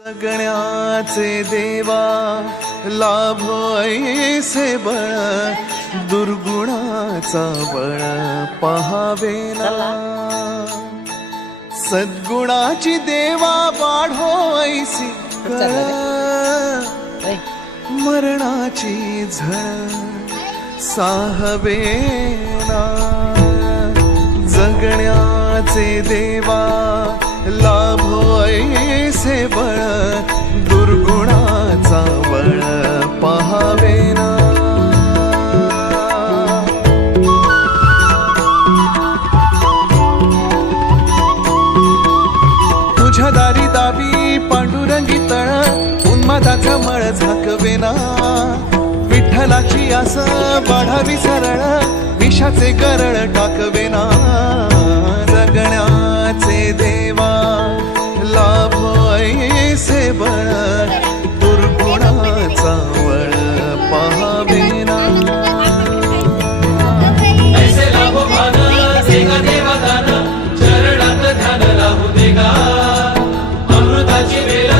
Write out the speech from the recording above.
जगण्याचे देवा लाभो ऐसे बळ, दुर्गुणाचा बळ पहावे ना. सद्गुणाची देवा वाढो ऐसी कळ, मरणाची झळ साहवे ना. जगण्याचे देवा लाभो ऐसे बळ, दुर्गुणाचा बळ पहावे ना. तुझ्या दारी दावी पांडुरंगी तळ, उन्मादाचा मळ झाकवेना. विठ्ठलाची आस वाढावी सरळ, विषाचे गरळ टाकवेना. जगण्याचे देवा लाभो ऐसे बळ, दुर्गुणाचा बळ पहावेना. ऐसे लाभो भान देगा देवा दान, चरणात ध्यान राहू देगा. अमृताची वेळ